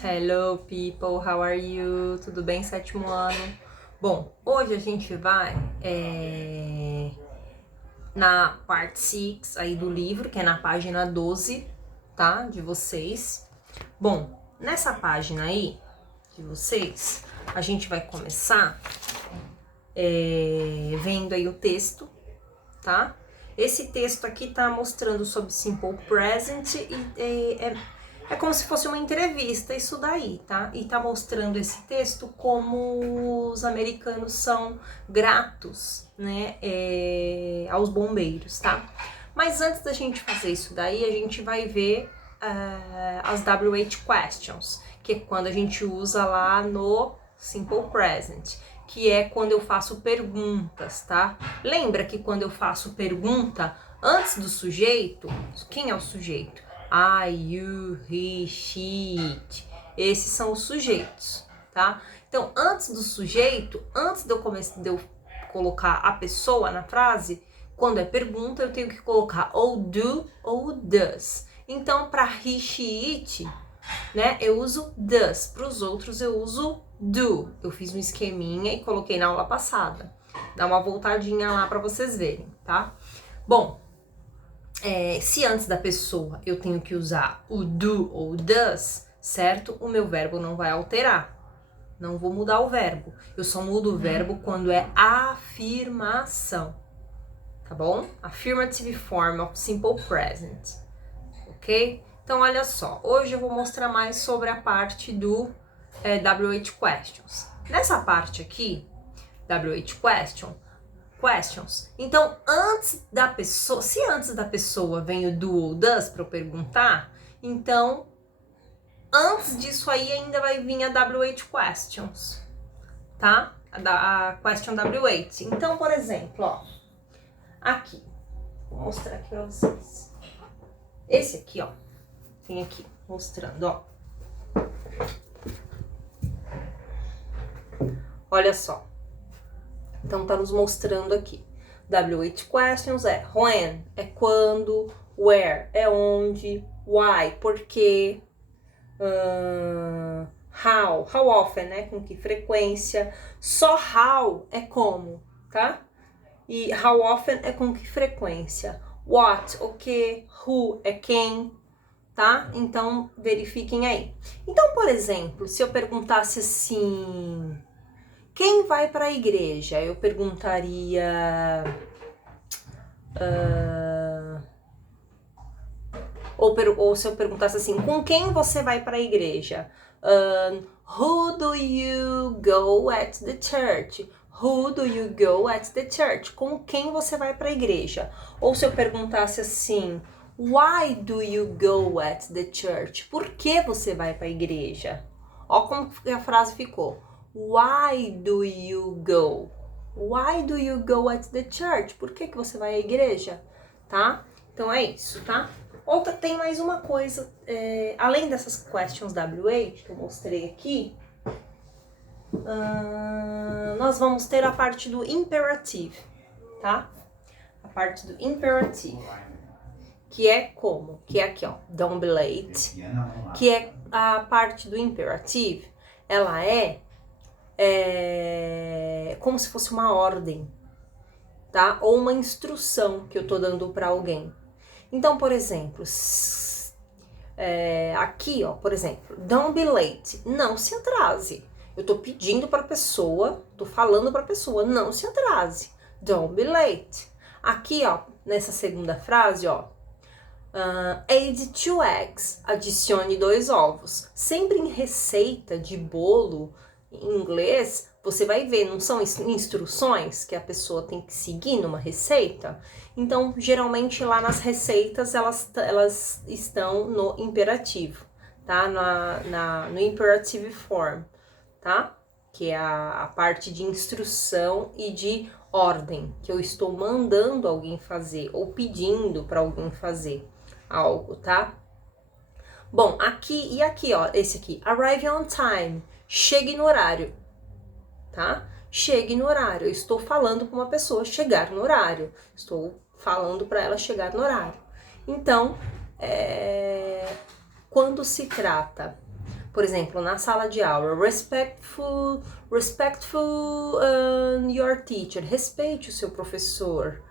Hello people, how are you? Tudo bem, sétimo ano? Bom, hoje a gente vai na parte 6 aí do livro, que é na página 12, tá? De vocês. Bom, nessa página aí de vocês, a gente vai começar vendo aí o texto, tá? Esse texto aqui tá mostrando sobre Simple Present e é como se fosse uma entrevista, isso daí, tá? E tá mostrando esse texto como os americanos são gratos, né, aos bombeiros, tá? Mas antes da gente fazer isso daí, a gente vai ver as WH questions, que é quando a gente usa lá no Simple Present, que é quando eu faço perguntas, tá? Lembra que quando eu faço pergunta, antes do sujeito, quem é o sujeito? I, you, he, she, it. Esses são os sujeitos, tá? Então, antes do sujeito, antes de eu colocar a pessoa na frase, quando é pergunta, eu tenho que colocar ou do ou does. Então, para he, she, it, né, eu uso does. Para os outros, eu uso do. Eu fiz um esqueminha e coloquei na aula passada. Dá uma voltadinha lá para vocês verem, tá? Bom, se antes da pessoa eu tenho que usar o do ou does, certo? O meu verbo não vai alterar. Não vou mudar o verbo. Eu só mudo o verbo quando é afirmação. Tá bom? Affirmative form of simple present. Ok? Então, olha só. Hoje eu vou mostrar mais sobre a parte do WH questions. Nessa parte aqui, WH questions. Então, antes da pessoa, se antes da pessoa vem o do ou does para eu perguntar, então antes disso aí ainda vai vir a WH questions, tá? A question WH. Então, por exemplo, ó, aqui, vou mostrar aqui para vocês. Esse aqui, ó, tem aqui mostrando, ó. Olha só. Então, tá nos mostrando aqui. WH questions é when, é quando, where, é onde, why, por quê, how often, né, com que frequência, só how é como, tá? E how often é com que frequência, what, o que, who é quem, tá? Então, verifiquem aí. Então, por exemplo, se eu perguntasse assim... Quem vai para a igreja? Eu perguntaria... ou se eu perguntasse assim, com quem você vai para a igreja? Who do you go at the church? Who do you go at the church? Com quem você vai para a igreja? Ou se eu perguntasse assim, why do you go at the church? Por que você vai para a igreja? Ó como a frase ficou. Why do you go? Why do you go at the church? Por que você vai à igreja? Tá? Então é isso, tá? Outra, tem mais uma coisa, além dessas questions WH que eu mostrei aqui, nós vamos ter a parte do imperative, tá? A parte do imperative, que é como? Que é aqui, ó, don't be late, que é a parte do imperative, ela é como se fosse uma ordem, tá? Ou uma instrução que eu tô dando para alguém. Então, por exemplo, aqui, ó, por exemplo, don't be late, não se atrase. Eu tô pedindo para a pessoa, tô falando para a pessoa, não se atrase. Don't be late. Aqui, ó, nessa segunda frase, ó, add 2 eggs, adicione 2 ovos. Sempre em receita de bolo em inglês, você vai ver, não são instruções que a pessoa tem que seguir numa receita? Então, geralmente lá nas receitas, elas estão no imperativo, tá? No imperative form, tá? Que é a parte de instrução e de ordem, que eu estou mandando alguém fazer ou pedindo para alguém fazer algo, tá? Bom, aqui e aqui, ó, esse aqui, arrive on time, chegue no horário, tá? Chegue no horário, eu estou falando para uma pessoa chegar no horário, estou falando para ela chegar no horário. Então, quando se trata Por exemplo, na sala de aula, respectful your teacher, respeite o seu professor,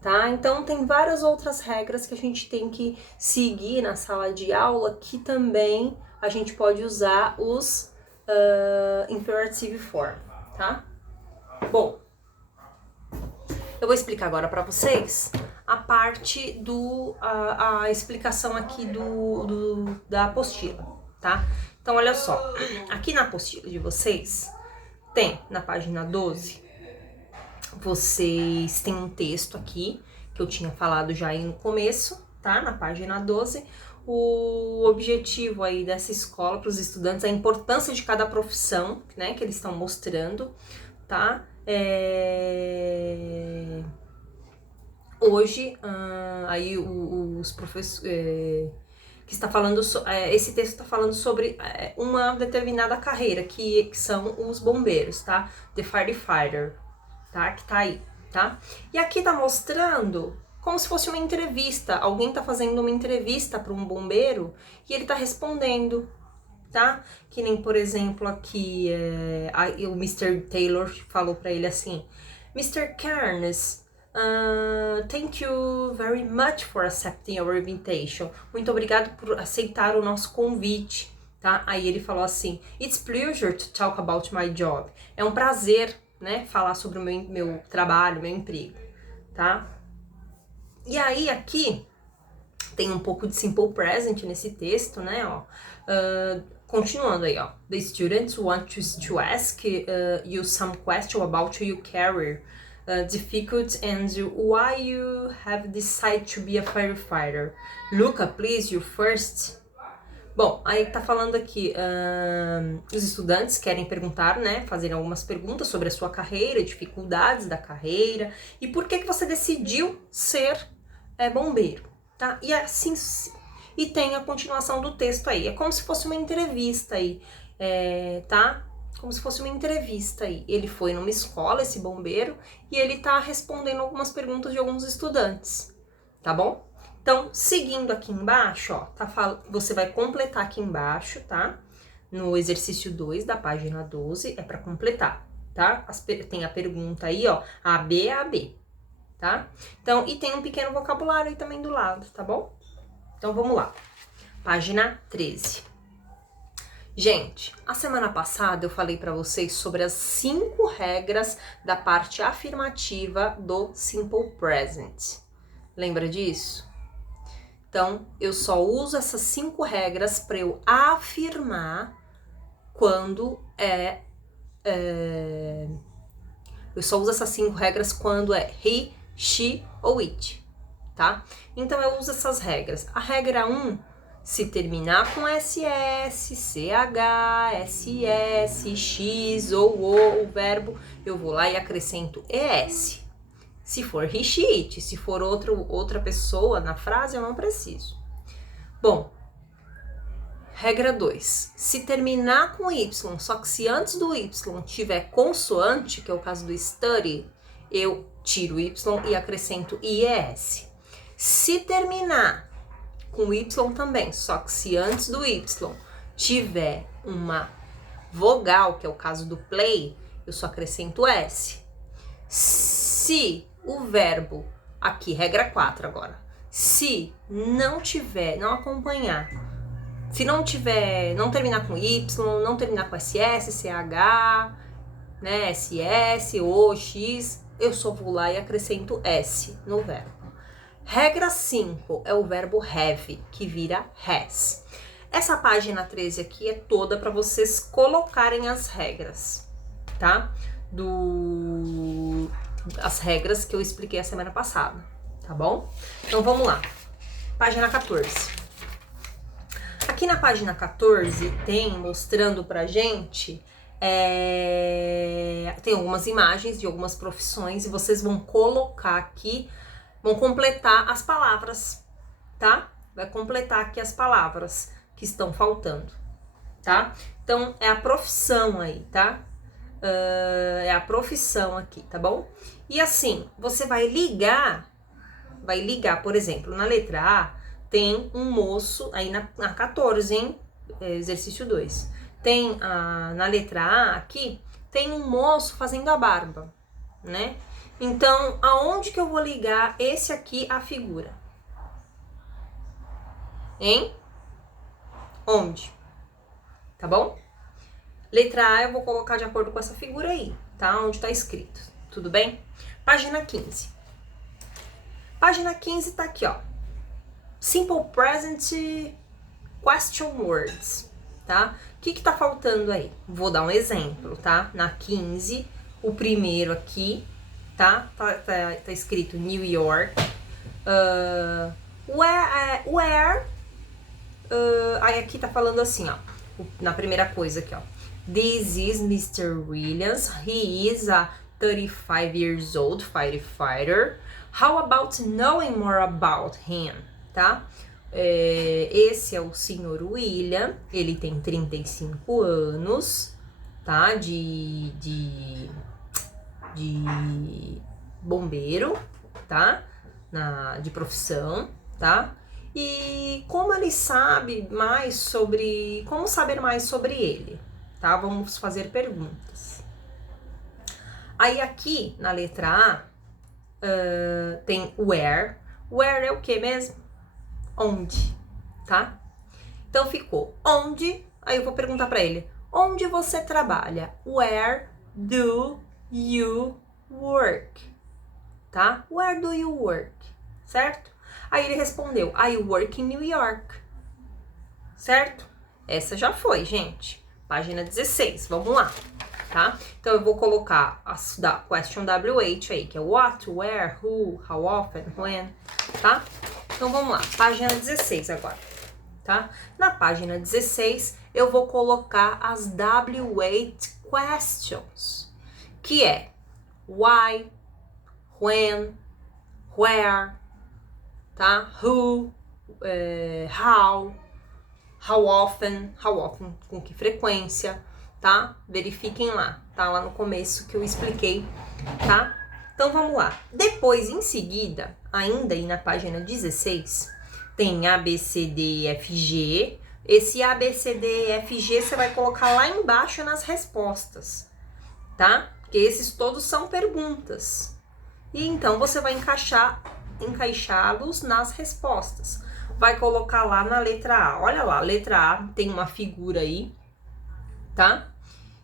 tá? Então tem várias outras regras que a gente tem que seguir na sala de aula, que também a gente pode usar os imperative form, tá? Bom, eu vou explicar agora para vocês a parte a explicação aqui da apostila, tá? Então, olha só, aqui na apostila de vocês, tem na página 12, vocês têm um texto aqui, que eu tinha falado já aí no começo, tá? Na página 12, o objetivo aí dessa escola para os estudantes, a importância de cada profissão, né, que eles estão mostrando, tá? Hoje, aí os professores... que está falando, esse texto está falando sobre uma determinada carreira, que são os bombeiros, tá? The firefighter, tá? Que tá aí, tá? E aqui tá mostrando como se fosse uma entrevista. Alguém tá fazendo uma entrevista para um bombeiro e ele tá respondendo, tá? Que nem, por exemplo, aqui o Mr. Taylor falou para ele assim: Mr. Cairns, thank you very much for accepting our invitation. Muito obrigado por aceitar o nosso convite, tá? Aí ele falou assim: It's pleasure to talk about my job. É um prazer, né, falar sobre o meu trabalho, meu emprego, tá? E aí aqui tem um pouco de simple present nesse texto, né, ó. Continuando aí, ó. The students want to ask you some question about your career. Difficult and why you have decided to be a firefighter. Luca, please, you first. Bom, aí tá falando aqui, os estudantes querem perguntar, né, fazer algumas perguntas sobre a sua carreira, dificuldades da carreira e por que você decidiu ser bombeiro, tá? E assim, e tem a continuação do texto aí, é como se fosse uma entrevista aí, tá? Como se fosse uma entrevista aí. Ele foi numa escola, esse bombeiro, e ele tá respondendo algumas perguntas de alguns estudantes, tá bom? Então, seguindo aqui embaixo, ó, você vai completar aqui embaixo, tá? No exercício 2 da página 12, é para completar, tá? Tem a pergunta aí, ó, A, B, tá? Então, e tem um pequeno vocabulário aí também do lado, tá bom? Então, vamos lá. Página 13. Gente, a semana passada eu falei para vocês sobre as 5 regras da parte afirmativa do Simple Present. Lembra disso? Então, eu só uso essas 5 regras para eu afirmar quando eu só uso essas 5 regras quando é he, she ou it, tá? Então, eu uso essas regras. A regra 1, se terminar com SS, CH, SS, X ou O, o verbo, eu vou lá e acrescento ES. Se for he, she, it, se for outra pessoa na frase, eu não preciso. Bom, regra 2. Se terminar com Y, só que se antes do Y tiver consoante, que é o caso do study, eu tiro o Y e acrescento IES. Se terminar com Y também, só que se antes do Y tiver uma vogal, que é o caso do play, eu só acrescento S. Se o verbo, aqui, regra 4 agora, se não acompanhar, se não terminar com Y, não terminar com SS, CH, né, SS, O, X, eu só vou lá e acrescento S no verbo. Regra 5 é o verbo have, que vira has. Essa página 13 aqui é toda para vocês colocarem as regras, tá? As regras que eu expliquei a semana passada, tá bom? Então vamos lá. Página 14. Aqui na página 14 tem mostrando pra gente, tem algumas imagens de algumas profissões e vocês vão colocar aqui, vão completar as palavras, tá? Vai completar aqui as palavras que estão faltando, tá? Então, é a profissão aí, tá? É a profissão aqui, tá bom? E assim, você vai ligar, por exemplo, na letra A, tem um moço, aí na 14, hein? exercício 2. Tem na letra A aqui, tem um moço fazendo a barba, né? Então, aonde que eu vou ligar esse aqui à figura? Hein? Onde? Tá bom? Letra A eu vou colocar de acordo com essa figura aí, tá? Onde tá escrito. Tudo bem? Página 15. Página 15 tá aqui, ó. Simple Present Question Words, tá? O que tá faltando aí? Vou dar um exemplo, tá? Na 15, o primeiro aqui, tá? Tá escrito New York. Where? Aí aqui tá falando assim, ó. Na primeira coisa aqui, ó. This is Mr. Williams. He is a 35 years old firefighter. How about knowing more about him? Tá? Esse é o Sr. William. Ele tem 35 anos, tá? De bombeiro, tá? De profissão, tá? E como ele sabe mais sobre... Como saber mais sobre ele? Tá? Vamos fazer perguntas. Aí aqui, na letra A, tem where. Where é o que mesmo? Onde, tá? Então ficou onde. Aí eu vou perguntar pra ele: onde você trabalha? Where do you work? Tá? Where do you work? Certo? Aí ele respondeu: I work in New York. Certo? Essa já foi, gente. Página 16, vamos lá, tá? Então eu vou colocar as da question WH aí, que é what, where, who, how often, when, tá? Então vamos lá, página 16 agora, tá? Na página 16 eu vou colocar as WH questions, que é why, when, where, tá? Who, how often, com que frequência, tá? Verifiquem lá, tá? Lá no começo que eu expliquei, tá? Então vamos lá. Depois, em seguida, ainda aí na página 16, tem A, B, C, D, E, F, G. Esse A, B, C, D, E, F, G você vai colocar lá embaixo nas respostas, tá? Porque esses todos são perguntas. E então você vai encaixá-los nas respostas. Vai colocar lá na letra A. Olha lá, letra A tem uma figura aí, tá?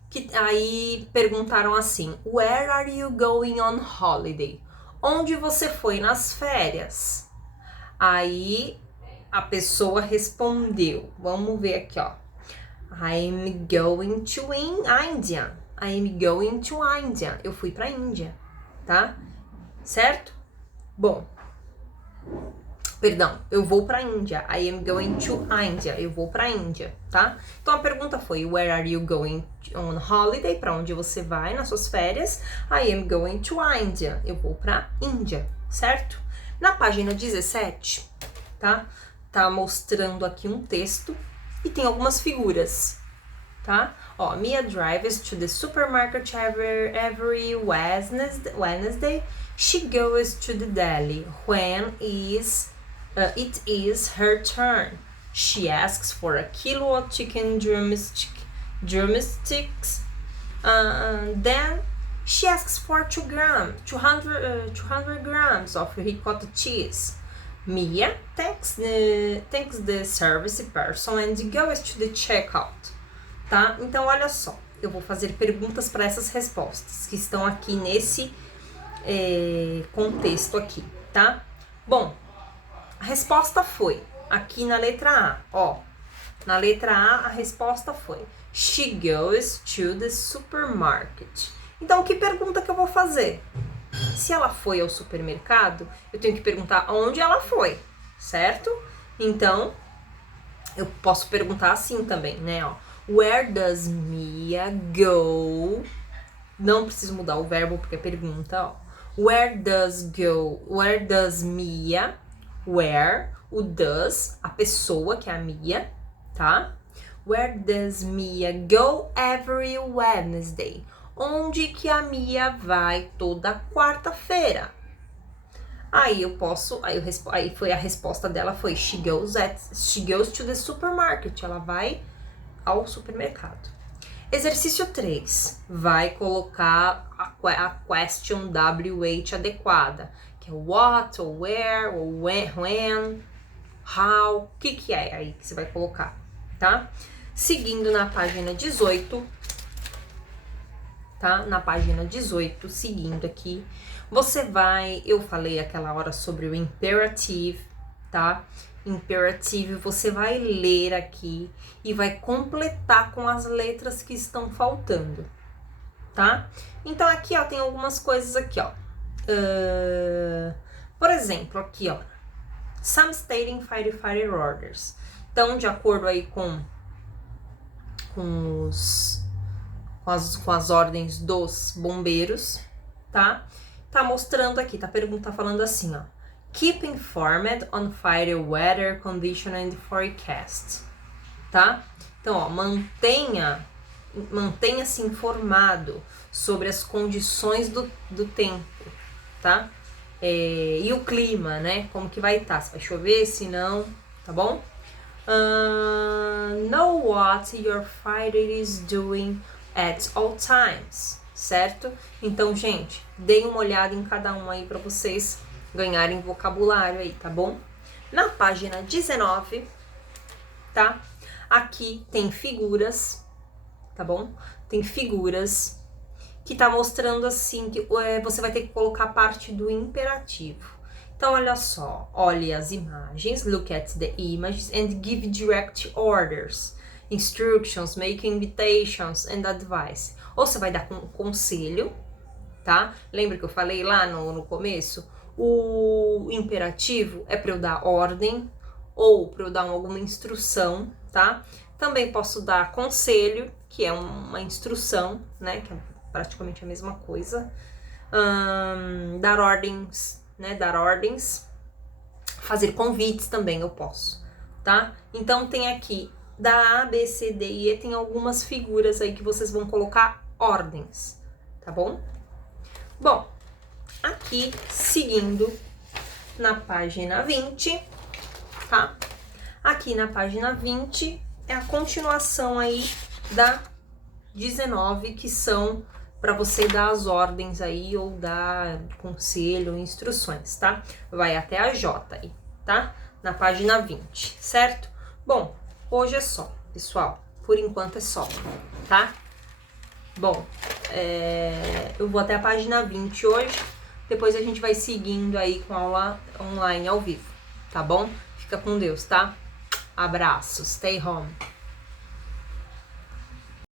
Que aí perguntaram assim: Where are you going on holiday? Onde você foi nas férias? Aí a pessoa respondeu. Vamos ver aqui, ó. I'm going to India. I'm going to India. Eu fui pra Índia, tá? Certo? Bom. Perdão, eu vou pra Índia. I am going to India. Eu vou pra Índia, tá? Então a pergunta foi: Where are you going on holiday? Pra onde você vai nas suas férias? I am going to India. Eu vou pra Índia, certo? Na página 17, tá? Tá mostrando aqui um texto e tem algumas figuras, tá? Ó, Mia drives to the supermarket every Wednesday. She goes to the deli when it is her turn. She asks for a kilo of chicken drumsticks. Then she asks for 200 grams of ricotta cheese. Mia thanks the service person and goes to the checkout. Tá? Então, olha só. Eu vou fazer perguntas para essas respostas que estão aqui nesse contexto aqui, tá? Bom, a resposta foi aqui na letra A, ó. Na letra A, a resposta foi She goes to the supermarket. Então, que pergunta que eu vou fazer? Se ela foi ao supermercado, eu tenho que perguntar onde ela foi, certo? Então, eu posso perguntar assim também, né, ó. Where does Mia go? Não preciso mudar o verbo porque é pergunta, ó. Where does Mia, where, o does, a pessoa que é a Mia, tá? Where does Mia go every Wednesday? Onde que a Mia vai toda quarta-feira? Aí foi a resposta dela foi she goes to the supermarket. Ela vai ao supermercado. Exercício 3, vai colocar a question WH adequada, que é what, ou where, ou when, how, o que é aí que você vai colocar, tá? Seguindo na página 18, tá? Na página 18, seguindo aqui, você vai, eu falei aquela hora sobre o imperative, tá? Imperative, você vai ler aqui e vai completar com as letras que estão faltando, tá? Então aqui, ó, tem algumas coisas aqui, ó. Por exemplo, aqui, ó, some stating firefighter orders. Então, de acordo aí com as ordens dos bombeiros, tá? Tá mostrando aqui, tá falando assim, ó. Keep informed on fire weather condition and forecast, tá? Então, ó, mantenha-se informado sobre as condições do tempo, tá? E o clima, né? Como que vai estar, se vai chover, se não, tá bom? Know what your fighter is doing at all times, certo? Então, gente, deem uma olhada em cada um aí para vocês ganharem vocabulário aí, tá bom? Na página 19, tá? Aqui tem figuras, tá bom? Tem figuras que tá mostrando assim que você vai ter que colocar parte do imperativo. Então, olha só, olhe as imagens, look at the images and give direct orders, instructions, make invitations and advice. Ou você vai dar conselho, tá? Lembra que eu falei lá no começo? O imperativo é para eu dar ordem ou para eu dar alguma instrução, tá? Também posso dar conselho, que é uma instrução, né? Que é praticamente a mesma coisa. Dar ordens, né? Dar ordens. Fazer convites também eu posso, tá? Então tem aqui da A, B, C, D e E, tem algumas figuras aí que vocês vão colocar ordens, tá bom? Bom, aqui, seguindo na página 20, tá? Aqui na página 20 é a continuação aí da 19, que são para você dar as ordens aí, ou dar conselho, instruções, tá? Vai até a J aí, tá? Na página 20, certo? Bom, hoje é só, pessoal. Por enquanto é só, tá? Bom, eu vou até a página 20 hoje. Depois a gente vai seguindo aí com a aula online ao vivo, tá bom? Fica com Deus, tá? Abraço, stay home.